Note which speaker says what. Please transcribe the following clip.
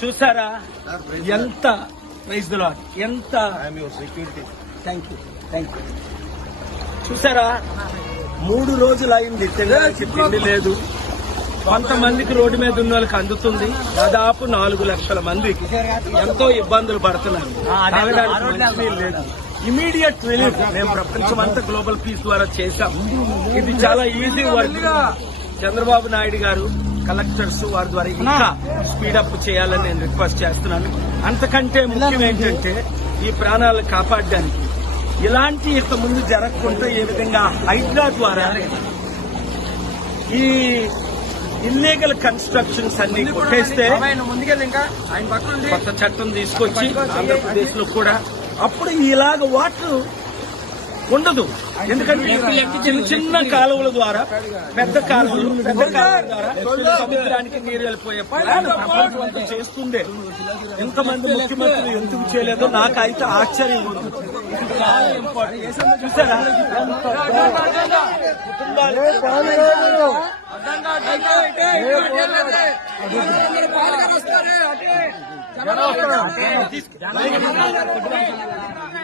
Speaker 1: చూసారా? ఎంత ప్రైజ్ లాడ్ ఎంత. థ్యాంక్ యూ థ్యాంక్ యూ చూసారా? మూడు రోజులు అయింది. తినడానికి తిండి లేదు. కొంతమందికి రోడ్డు మీద ఉన్న వాళ్ళకి అందుతుంది. దాదాపు నాలుగు లక్షల మంది ఎంతో ఇబ్బందులు పడుతున్నారు. లేదు. ఇమీడియట్ రిలీఫ్ మేము ప్రపంచం అంతా గ్లోబల్ పీస్ ద్వారా చేశాం. ఇది చాలా ఈజీ వర్క్ చంద్రబాబు నాయుడు గారు కలెక్టర్స్ వారి ద్వారా ఇంకా స్పీడప్ చేయాలని నేను రిక్వెస్ట్ చేస్తున్నాను. అంతకంటే ముఖ్యం ఏంటంటే ఈ ప్రాణాలను కాపాడడానికి ఇలాంటి ఇక ముందు జరగకుండా ఏ విధంగా హైడ్రా ద్వారా ఈ ఇల్లీగల్ కన్స్ట్రక్షన్స్ అన్ని కొట్టేస్తే కొత్త చట్టం తీసుకొచ్చి ఆంధ్రప్రదేశ్లో కూడా అప్పుడు ఇలాగ వాటర్ ఉండదు. ఎందుకంటే చిన్న చిన్న కాలువల ద్వారా పెద్ద కాలువలు పెద్ద కాలువల ద్వారా సముద్రానికి నీరు వెళ్ళిపోయే ప్రపంచం చేస్తుండే. ఎంతమంది ముఖ్యమంత్రులు ఎందుకు చేయలేదో నాకైతే ఆశ్చర్యం. చూసారా? కుటుంబాలు